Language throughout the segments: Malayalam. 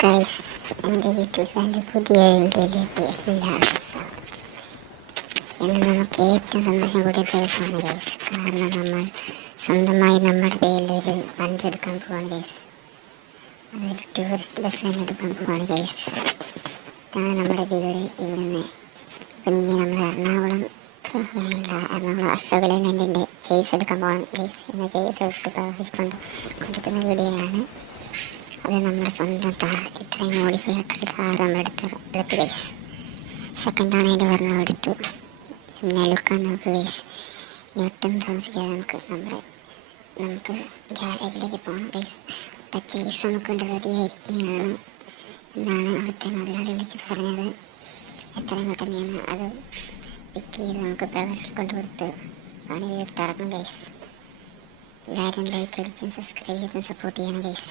ഗൈസ് എന്റെ യൂട്യൂബ് ചാനൽ പുതിയ വീഡിയോയിലേക്ക് എല്ലാവർക്കും ഇന്ന് നമുക്ക് ഏറ്റവും സന്തോഷം കൂടിയ ദിവസമാണ് ഗൈസ് കാരണം നമ്മൾ സ്വന്തമായി നമ്മുടെ പേരിൽ ഒരു വണ്ടി എടുക്കാൻ പോവാണ് ഗൈസ് അതൊരു ടൂറിസ്റ്റ് ബസ് തന്നെ എടുക്കാൻ പോവാണ് ഗൈസ് ഇതാണ് നമ്മുടെ വീട്. ഇവിടുന്ന് കുഞ്ഞ് നമ്മൾ എറണാകുളം എറണാകുളം അശോകലൈനന്റെ ചേസ് എടുക്കാൻ പോവാണ് ഗൈസ് എന്ന ചേസ് എടുത്ത് പ്രവർത്തിച്ചുകൊണ്ട് കൊടുക്കുന്ന വീഡിയോയാണ്. അത് നമ്മുടെ സ്വന്തം കാർ ഇത്രയും മോഡിഫൈ ആയിട്ടുള്ള കാർ നമ്മൾ എടുത്ത് എടുത്ത് കഴിച്ചു സെക്കൻഡ് ആണ് അതിന്റെ പറഞ്ഞ എടുത്തു പിന്നെ ലുക്കാൻ നമുക്ക് ഇനി ഒട്ടും താമസിക്കാതെ നമുക്ക് നമ്മുടെ നമുക്ക് ഗ്യാരേജിലേക്ക് പോകണം ഗൈസ് പച്ചേസ് നമുക്ക് റെഡി ആയിരിക്കുകയാണ്. എന്നാണ് അവിടുത്തെ മുതലാളി വിളിച്ച് പറഞ്ഞത്. എത്രയും പെട്ടെന്ന് ഞാൻ അത് പിക്ക് ചെയ്ത് നമുക്ക് പ്രവേശനം കൊണ്ടുകൊടുത്ത് ആണെങ്കിൽ തീർത്തിറങ്ങും ഗൈസ് എല്ലാവരും ലൈക്ക് അടിച്ചും സബ്സ്ക്രൈബ് ചെയ്തും സപ്പോർട്ട് ചെയ്യണം ഗൈസ്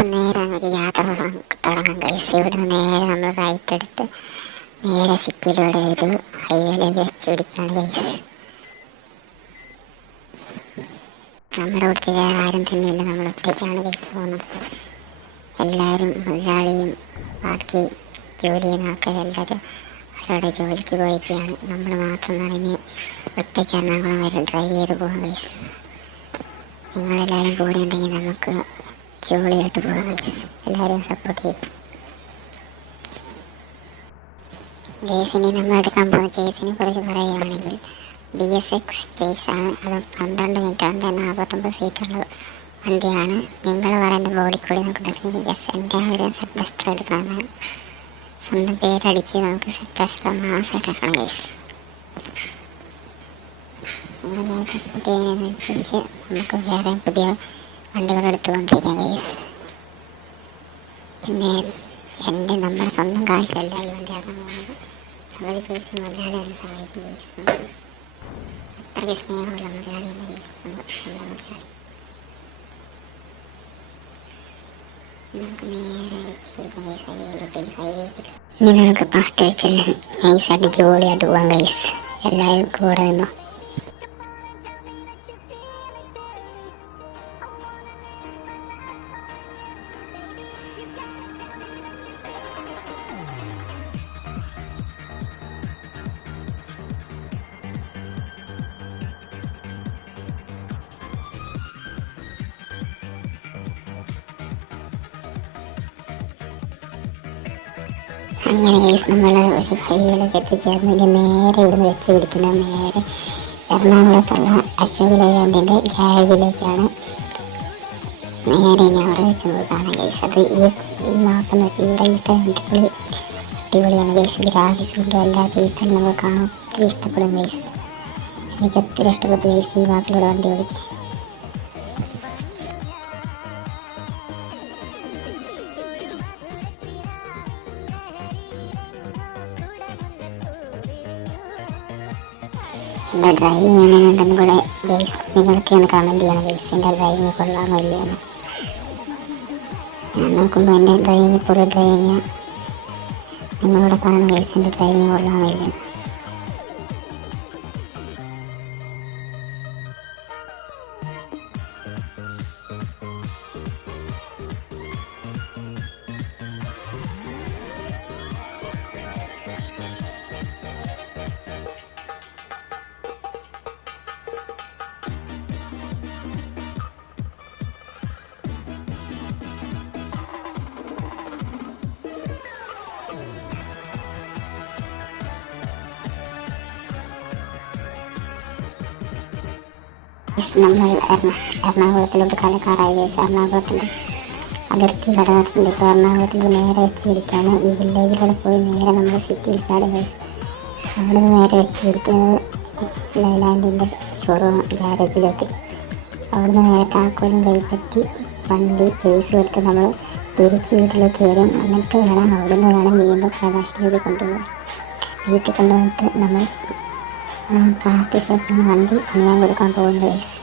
അപ്പം നേരെ നമുക്ക് യാത്ര തുടങ്ങ- ഗൈസ് ഇവിടുന്ന് നേരെ നമ്മൾ റൈറ്റ് എടുത്ത് നേരെ സിറ്റിയിലൂടെ ഒരു ഹൈവേയിലേക്ക് വെച്ച് പിടിക്കുകയാണ് ഗൈസ് നമ്മുടെ കൂട്ടത്തിൽ വേറെ ആരും തന്നെയില്ല നമ്മൾ ഒറ്റയ്ക്കാണ് ഗൈസ് പോകുന്നത്. എല്ലാവരും മുതലാളിയും ബാക്കി ജോലി ചെയ്യുന്ന ആൾക്കാർ എല്ലാവരും അവരുടെ ജോലിക്ക് പോയിരിക്കുകയാണ്. നമ്മൾ മാത്രം ഇനി ഒറ്റയ്ക്കാണ് നമ്മൾ വരെ ഡ്രൈവ് ചെയ്ത് പോകാം ഗൈസ് നിങ്ങളെല്ലാവരും കൂടെ ഉണ്ടെങ്കിൽ നമുക്ക് ജോളിയായിട്ട് പോകാം എല്ലാവരും സപ്പോർട്ട് ചെയ്യും ജെയ്സിനെ നമ്മൾ എടുക്കാൻ പോകുന്ന ചേസിനെ കുറിച്ച് പറയുകയാണെങ്കിൽ ബി എസ് എക്സ് ചേസാണ് അത് പന്ത്രണ്ട് കൊണ്ട് നാൽപ്പത്തൊമ്പത് സീറ്റുള്ള വണ്ടിയാണ്. നിങ്ങൾ പറയുന്ന ബോഡി കൂടി നമുക്ക് യെസ് എന്റെ ആ ഒരു സെറ്റ് ടെസ്റ്റർ എടുക്കണമെന്നാണ് സ്വന്തം പേരടിച്ച് നമുക്ക് സെറ്റ് ടെസ്റ്റർ മാസം എടുക്കണം കേസ് അങ്ങനെ സപ്പോർട്ട് ചെയ്യുന്നതിനനുസരിച്ച് നമുക്ക് വേറെ പുതിയ വണ്ടികൾ എടുത്തുകൊണ്ടിരിക്കാൻ കേസ് പിന്നെ എന്റെ നമ്മുടെ സ്വന്തം കാശല്ല ഈ വണ്ടി ഇറങ്ങാൻ പോകുന്നത്. അവർ കേസ് മുതലാളി എന്നെ സഹായിക്കും അത്രയ്ക്ക് സ്നേഹമുള്ള മുതലാളിയാണ് കേസ് നമ്മുടെ മലയാളി. നമുക്ക് ഇനി നമുക്ക് പാട്ട് വെച്ചെല്ലാം നൈസായിട്ട് ജോളിയായിട്ട് പോകാം ഗൈസ് എല്ലാവരും കൂടെ നിന്നോ അങ്ങനെ നമ്മൾ ഒരു കയ്യിലെ കെട്ടിച്ചേർന്ന് ഇനി നേരെ ഇവിടുന്ന് വെച്ച് പിടിക്കുന്നത് നേരെ എറണാകുളത്തുള്ള അശോക് ലൈലാൻഡിന്റെ ഗ്യാരേജിലേക്കാണ് നേരെ ഇനി അവിടെ വെച്ച് നോക്കുകയാണ് ഗൈസ് അത് ഈ ഈ മാപ്പെന്ന് വെച്ചാൽ ഇവിടെ ഈ സ്ഥലം അടിപൊളി അടിപൊളിയാണ് കേസ് ഗ്രാഫിക്സ് കൊണ്ടും അല്ലാത്ത ഈ സ്ഥലം നമുക്ക് കാണാൻ ഒത്തിരി ഇഷ്ടപ്പെടും കേസ് എനിക്ക് ഒത്തിരി ഇഷ്ടപ്പെട്ടു കേസ് ഈ മാപ്പിലൂടെ വണ്ടി ഓടിക്കാൻ. എന്റെ ഡ്രൈവിങ് എങ്ങനെയുണ്ടെന്ന് കൂടെ ഗൈസ് നിങ്ങൾക്ക് ഒന്ന് കമന്റ് ചെയ്യണം ഗൈസ് എന്റെ ഡ്രൈവിങ് കൊള്ളാമോ ഇല്ലയെന്ന് ഞാൻ നോക്കുമ്പോൾ എന്റെ ഡ്രൈവിങ് ഇപ്പോൾ ഡ്രൈവിങ് നിങ്ങളോട് പറയണം ഗൈസ് എന്റെ ഡ്രൈവിങ് കൊള്ളാമോ ഇല്ലയെന്ന് നമ്മൾ എറണ എറണാകുളത്തിലോട്ട് കലക്കാറായി കേസ് എറണാകുളത്തിന്റെ അതിർത്തി കടന്നിട്ടുണ്ട് ഇപ്പോൾ എറണാകുളത്തിൽ നേരെ വെച്ച് പിടിക്കുകയാണ് ഈ വില്ലേജിലൂടെ പോയി നേരെ നമ്മൾ സിറ്റിയിൽ ചാടുക അവിടെ നിന്ന് നേരെ വെച്ച് പിടിക്കുന്നത് ലൈലാൻഡിന്റെ ഷോറൂം ഗ്യാരേജിലേക്ക് നിന്ന് നേരെ താക്കോലും കൈപ്പറ്റി വണ്ടി ചേസ് കൊടുത്ത് നമ്മൾ തിരിച്ച് വീട്ടിലേക്ക് വരും. എന്നിട്ട് വേണം അവിടുന്ന് വേണം വീണ്ടും പ്രകാശിലേക്ക് കൊണ്ടുപോകാൻ. വീട്ടിൽ കൊണ്ടുവന്നിട്ട് നമ്മൾ പ്രാർത്ഥിച്ചേക്കുന്ന വണ്ടി പണിയാൻ കൊടുക്കാൻ പോകുന്നത് ഗൈസ്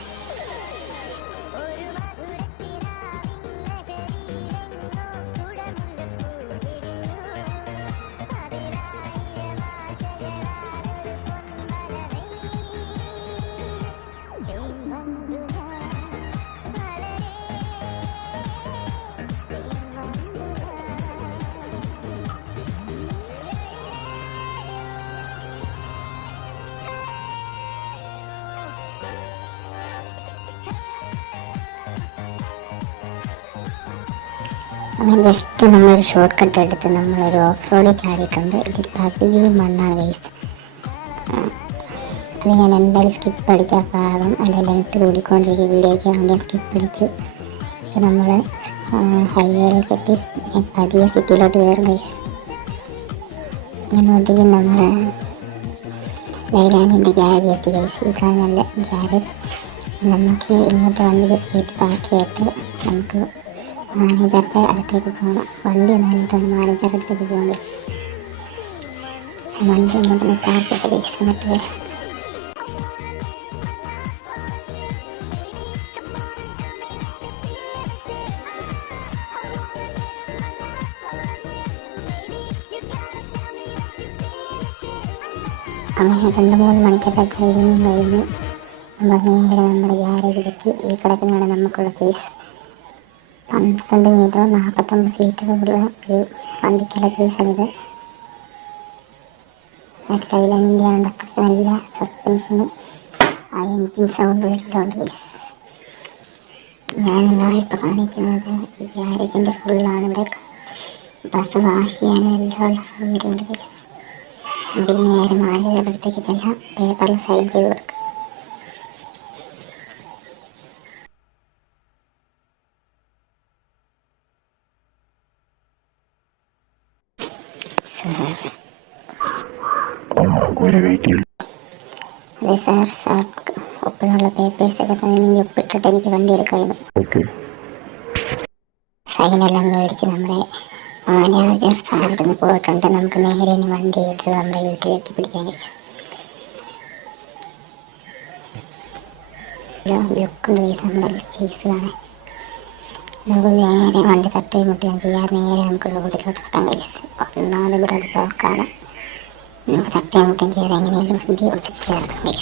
അങ്ങനെ ജസ്റ്റ് നമ്മളൊരു ഷോർട്ട് കട്ട് എടുത്ത് നമ്മളൊരു ഓഫ് റോഡിൽ ചാടിയിട്ടുണ്ട് ഇതിൽ പകുതി മണ്ണാണ് വേസ്റ്റ് അത് ഞാൻ എന്തായാലും സ്കിപ്പ് അടിച്ച ഭാഗം അതിന്റെ ലെങ്ത്ത് കൂടിക്കൊണ്ടിരിക്കും വീഡിയോയ്ക്ക് വേണ്ടി സ്കിപ്പ് അടിച്ചു നമ്മൾ ഹൈവേയിലേക്ക് എത്തി. പതിയെ സിറ്റിയിലോട്ട് കയറും ഗൈസ് അങ്ങനെ ഒടുവിൽ നമ്മൾ ലൈലാൻഡിന്റെ ഗ്യാരേജ് എത്തി ഗൈസ് ഈ കാണുന്ന ഗ്യാരേജ് നമുക്ക് ഇങ്ങോട്ട് വണ്ടി പാർക്ക് ചെയ്തിട്ട് നമുക്ക് മാനേജറുടെ അടുത്തേക്ക് പോകണം വണ്ടി മാനിയിട്ടാണ് മാനേജറുടെ അടുത്തേക്ക് പോകുന്നത് വണ്ടി ഒന്നും പാർക്ക് ചെയ്ത് ഗൈസ് എന്നിട്ട് വരാം അങ്ങനെ രണ്ട് മൂന്ന് മണിക്കത്തെ ട്രെയിനിങ് കഴിഞ്ഞ് നമ്മൾ നേരെ നമ്മുടെ ഗ്യാരേജിലേക്ക് ഈ കിടക്കുന്നതാണ് നമുക്കുള്ള ചേസ് പന്ത്രണ്ട് മീറ്റർ നാൽപ്പത്തൊമ്പത് സീറ്റുകളുള്ള ഒരു വണ്ടിക്കുള്ള ആണ് അത്രയ്ക്ക് നല്ല സസ്പെൻഷനും ആ എൻജിൻ സൗണ്ട് വരുന്നുണ്ട് ഞാൻ നിങ്ങളെ ഇപ്പോൾ കാണിക്കുന്നത് ഗ്യാരേജിന്റെ ഫുള്ളാണ് ഇവിടെ ബസ് വാഷ് ചെയ്യാനും എല്ലാം ഉള്ള സൗകര്യമുണ്ട് കേസ് നമുക്ക് നേരെ മാനേജറുടെ അടുത്തേക്ക് ചെല്ലാം. പേപ്പറിൽ സൈൻ ചെയ്ത് കൊടുക്കുക സാർ ഒരു വെയിറ്റ് ചെയ്യും അതെ സാർ സാർ. ഒപ്പിനുള്ള പേപ്പേഴ്സൊക്കെ തന്നെ ഒപ്പിട്ടിട്ട് എനിക്ക് വണ്ടി എടുക്കായിരുന്നു. സൈനെല്ലാം മേടിച്ച് നമ്മുടെ മാനേജർ സാറിൽ നിന്ന് പോയിട്ടുണ്ട്. നമുക്ക് നേരെ വണ്ടി എടുത്ത് നമ്മുടെ വീട്ടിലേക്ക് പിടിക്കാൻ ലുക്കുണ്ട് ഈ നമ്മുടെ ചീസ് കാണാൻ നമുക്ക് നേരെ വണ്ടി തട്ടി മുട്ടുകയും ചെയ്യാതെ നേരെ നമുക്ക് റോഡിലോട്ട് ഇറക്കാൻ കഴിയും ഒന്നാമത് ഇവിടെ ബ്ലോക്കാണ് നമുക്ക് തട്ടിയും മുട്ടുകയും ചെയ്ത് എങ്ങനെയെങ്കിലും വണ്ടി ഒതുക്കി ഇറക്കാൻ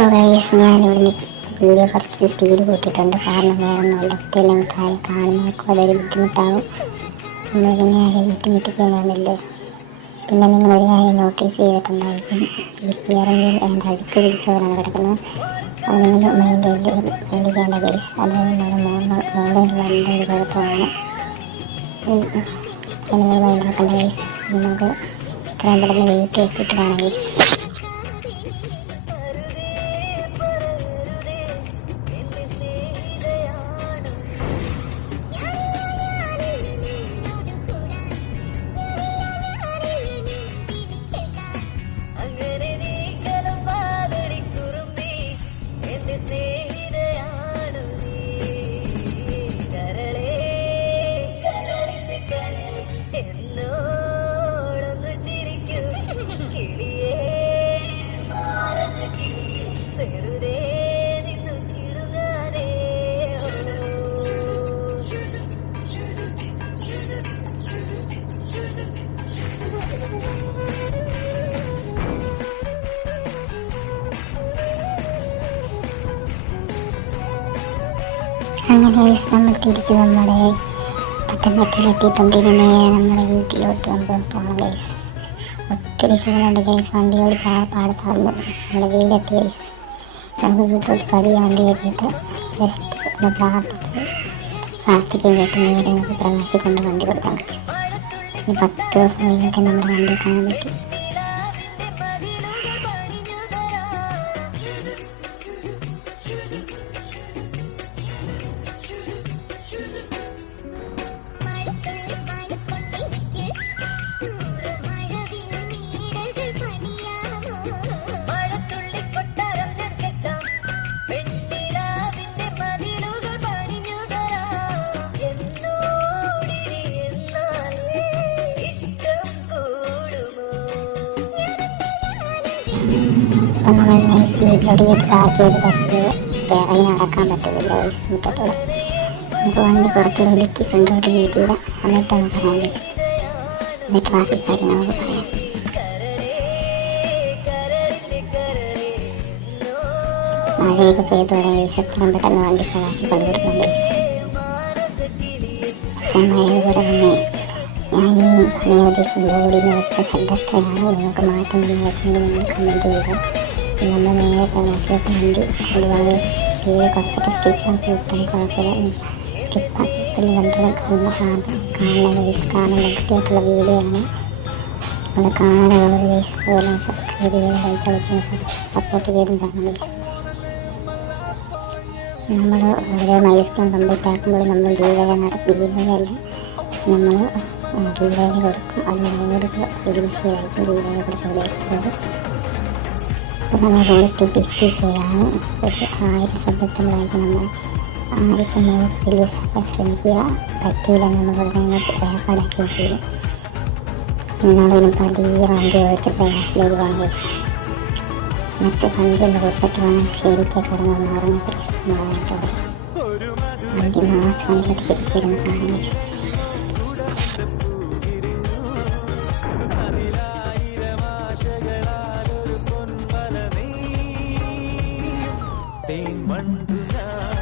കഴിയും ഗൈസ് ഞാൻ ഇവിടെ വീഡിയോ കുറച്ച് സ്പീഡ് കൂട്ടിയിട്ടുണ്ട്. കാരണം വേറെ ഒന്നുമില്ല കുട്ടികളെ താഴെ കാണുന്നവർക്കും അതൊരു ബുദ്ധിമുട്ടാകും നമ്മളിങ്ങനെ ആരെയും ബുദ്ധിമുട്ടിക്കാനാണല്ലോ പിന്നെ നിങ്ങൾ ഒരു കാര്യം നോട്ടീസ് ചെയ്തിട്ടുണ്ടായിരിക്കും. ഈ സ്റ്റിയറിംഗിൽ എന്റെ അഴുക്ക് പിടിച്ചവരാണ് കിടക്കുന്നത്. അത് നിങ്ങൾ മൈൻഡ് മൈൻഡ് ചെയ്യേണ്ട ഗൈസ് അത് നമ്മൾ മോളിലുള്ള എന്തെങ്കിലും കുഴപ്പമാണ്. നിങ്ങൾ മൈൻഡാക്കേണ്ട ഗൈസ് നിങ്ങൾക്ക് ഇത്രയും പെട്ടെന്ന് വെയിറ്റ് എത്തിയിട്ട് വേണം. Guys, നമ്മൾ തിരിച്ച് നമ്മുടെ പത്തനംതിട്ടയിൽ എത്തിയിട്ടുണ്ട് ഇനി നമ്മുടെ വീട്ടിലോട്ട് നമുക്ക് പോകണം ഗൈസ് ഒത്തിരി ശരിയുണ്ട് ഗൈസ് വണ്ടി ഓടിച്ച് ആ പാടത്താകുമ്പോൾ നമ്മുടെ വീടെത്തി ഗൈസ് നമുക്ക് വീട്ടിലോട്ട് പതിയ വണ്ടി കയറ്റിയിട്ട് ജസ്റ്റ് ഒന്ന് പ്രാർത്ഥിച്ച് പ്രാർത്ഥിക്കുകയും കേട്ട് നേരെ നമുക്ക് പ്രകാശിക്കൊണ്ട് വണ്ടി കൊടുക്കാൻ പറ്റും. ഇനി പത്ത് ദിവസം കഴിഞ്ഞിട്ട് നമ്മുടെ വണ്ടി കാണാൻ പറ്റും. നൈസ് വീട്ടിലോട്ട് ആക്കിയത് പക്ഷേ ഇറങ്ങി നടക്കാൻ ഗൈസ് മുറ്റത്തോടെ. നമുക്ക് വണ്ടി പുറത്ത് ഒതുക്കി കൊണ്ടോട്ട് വീട്ടിൽ എന്നിട്ട് നമുക്ക് പറയാൻ എന്നിട്ട് ബാക്കി കാര്യം നമുക്ക് പറയാം. മഴയൊക്കെ പെയ്തു തുടങ്ങി. സത്യം പെട്ടെന്ന് വണ്ടി പ്രകാശി കൊണ്ടുവരുന്നുണ്ട്. അച്ഛൻ മഴയിൽ കൂടെ വന്നേ. പണിയോദേശം ബോർഡിന് വെച്ച ശബ്ദസ്ഥയാണ് നിങ്ങൾക്ക് മാറ്റം വന്നിട്ടുണ്ട് നിങ്ങൾ കമന്റ് ചെയ്യുക നമ്മൾ നേരെ പ്രകാശത്തെ വണ്ടി കൊണ്ടുപോകാൻ തീരെ കുറച്ചൊക്കെ സ്കിപ്പാൻ കിട്ടാൻ കുഴപ്പമില്ല സ്കിപ്പാക്കിയിട്ടുള്ള കണ്ടുള്ള കാണുന്ന കാണുന്ന വേസ് കാണുന്ന വൃത്തിയായിട്ടുള്ള വീഡിയോ ആണ് നമ്മൾ കാണാനുള്ള വേസ് പോലെ സബ്സ്ക്രൈബ് ചെയ്ത് ലൈക്ക് അടിച്ച് സപ്പോർട്ട് ചെയ്തും കാണണം നമ്മൾ ഓരോ മൈൽ സ്റ്റോൺ കംപ്ലീറ്റ് ആക്കുമ്പോൾ നമ്മൾ ഗീവക നടക്കും ഗീവകയല്ല നമ്മൾ ഗീവക കൊടുക്കും. അത് നൂറ് ഏജൻസി ആയിരിക്കും ഉദ്ദേശിക്കുന്നത് അപ്പോൾ നമ്മൾ റോഡിട്ട് ആണ് ഒരു ആയിരം സബ്ജക്റ്റുകളായിട്ട് നമ്മൾ ആദ്യത്തെ നൂറ് റിലീസ് ആക്കാൻ ശ്രമിക്കുക പറ്റിയില്ല നമ്മൾ ഉടനെ ചെയ്യും. നമ്മളിനി പതിയെ വണ്ടി ഓടിച്ച് പ്രകാശിലേക്ക് പോകാൻ മറ്റു വണ്ടി ഒന്ന് കൊടുത്തിട്ട് വേണം ശരിക്ക് കിടന്ന് പ്രശ്നമായിട്ടോടെ വണ്ടി മാസം കണ്ടിട്ട് തിരിച്ചു വരുന്ന കാണുന്നു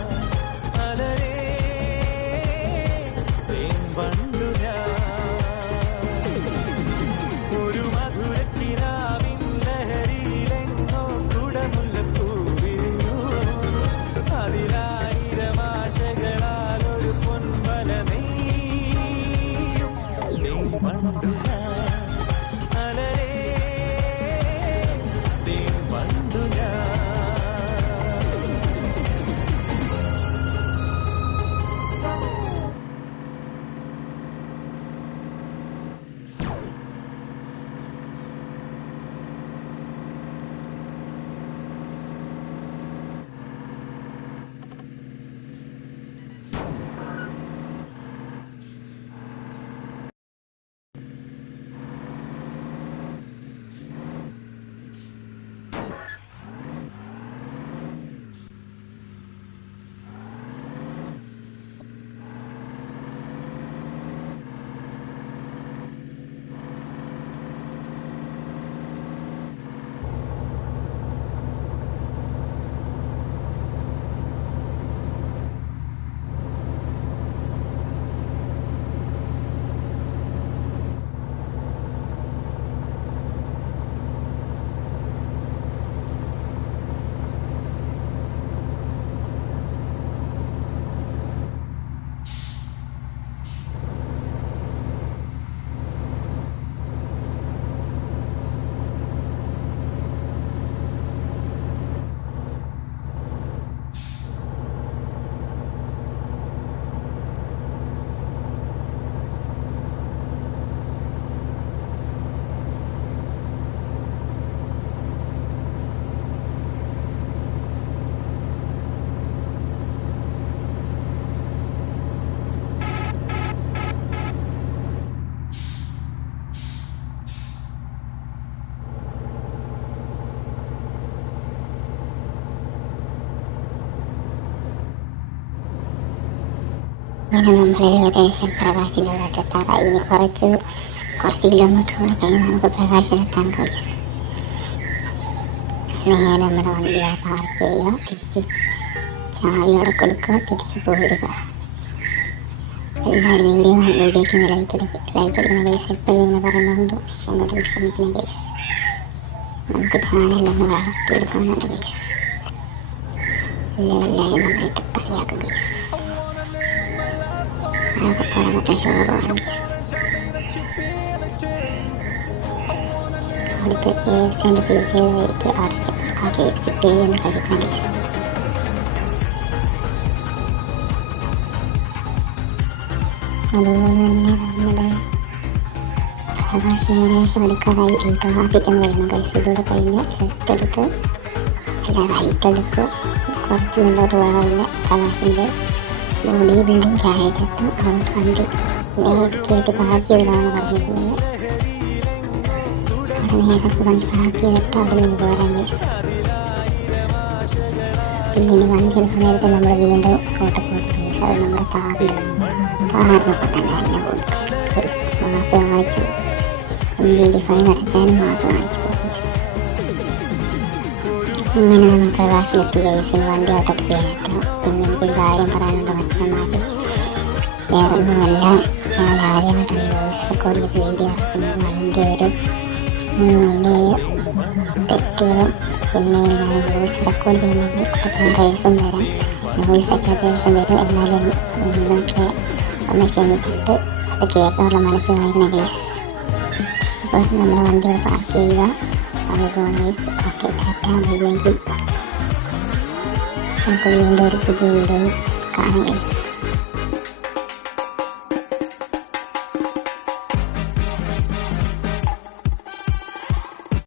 അങ്ങനെ നമ്മൾ ഏകദേശം പ്രകാശിന്റെ എത്താറായി ഇനി കുറച്ച് കുറച്ച് കിലോമീറ്റർ കൂടെ കഴിഞ്ഞ് നമുക്ക് പ്രകാശിലെത്താൻ കഴിയും. നേരെ നമ്മുടെ വണ്ടി പാർക്ക് ചെയ്യുക. തിരിച്ച് ചാവി അവിടെ കൊടുക്കുക. തിരിച്ച് പോരുക. എല്ലാവരും വീഡിയോ വീഡിയോയ്ക്ക് ഒന്ന് ലൈക്ക് എടുക്കുക ലൈക്ക് എടുക്കുന്ന കേസ് എപ്പോഴും ഇങ്ങനെ പറയുന്നുണ്ട്. പക്ഷെ എന്നോട് ക്ഷമിക്കുന്ന കേസ് നമുക്ക് ചാനലൊന്ന് വളർത്തിയെടുക്കുന്നുണ്ട് കേസ് എല്ലാവരും നന്നായിട്ട് കളിയാക്കുക കേസ് ഷോറാണ് അവിടുത്തെ കെ എഫ് സിന്റെ പേ ചെയ്ത് വഴിക്ക് അവിടെ ആ കേക്ക് സിറ്റ് ചെയ്യുന്ന കഴിക്കണം കേസ് അതുപോലെ തന്നെ നമ്മുടെ പ്രകാശ് അടുക്കാറായി ട്രാഫിക് എന്ന് പറയുന്ന കൈസ് ഇതോടെ കഴിഞ്ഞ് ലെഫ്റ്റ് എടുത്ത് അല്ല റൈറ്റ് എടുത്ത് കുറച്ച് മുന്നോട്ട് പോകാനുള്ള പ്രകാശിന്റെ ബോഡി ബിൽഡിംഗ് അവർക്ക് വണ്ടി നേരിട്ട് ചെയ്തതാണ് പറഞ്ഞിരുന്നത് നേരത്തെ ഇനി വണ്ടി എടുക്കാൻ നേരത്തെ നമ്മൾ വീണ്ടും ഫോട്ടോ കൊടുത്തു അത് നമ്മുടെ താറിന്റെ തന്നെ മാസം വാങ്ങിച്ചു ഫൈൻ അടച്ചാലും മാസം വാങ്ങിച്ചു ഇങ്ങനെ നമ്മൾ പ്രകാശിലെത്തി കേസിന് വണ്ടി ഓട്ടത്തിൽ കയറ്റാം. പിന്നെ എനിക്കൊരു കാര്യം പറയാനുണ്ട് മച്ചന്മാര് വേറെ ഒന്നുമല്ല ഞാൻ ആദ്യമായിട്ടാണ് വോയിസ് റെക്കോർഡ് ചെയ്ത് വീഡിയോ ഇറക്കുന്നത് അതിന്റെ ഒരു ഇതിന്റെ തെറ്റുകളും പിന്നെ ഞാൻ വോയിസ് റെക്കോർഡ് ചെയ്യുന്നത് കുറച്ച് റേസും വരാം. വോയിസ് ഒക്കെ അത്യാവശ്യം വരും. എന്നാലും ഇന്നൊക്കെ ഒന്ന് ക്ഷമിച്ചിട്ട് അത് കേൾക്കാനുള്ള മനസ്സിലായിരുന്നു കേസ്. അപ്പോൾ നമ്മൾ വണ്ടികൾ പാർക്ക് ചെയ്യുക. അതുപോലെ ഓക്കെ ടാറ്റ ബൈ ബൈ നമുക്ക് വീണ്ടും ഒരു പുതിയ വീഡിയോ കാണാം guys.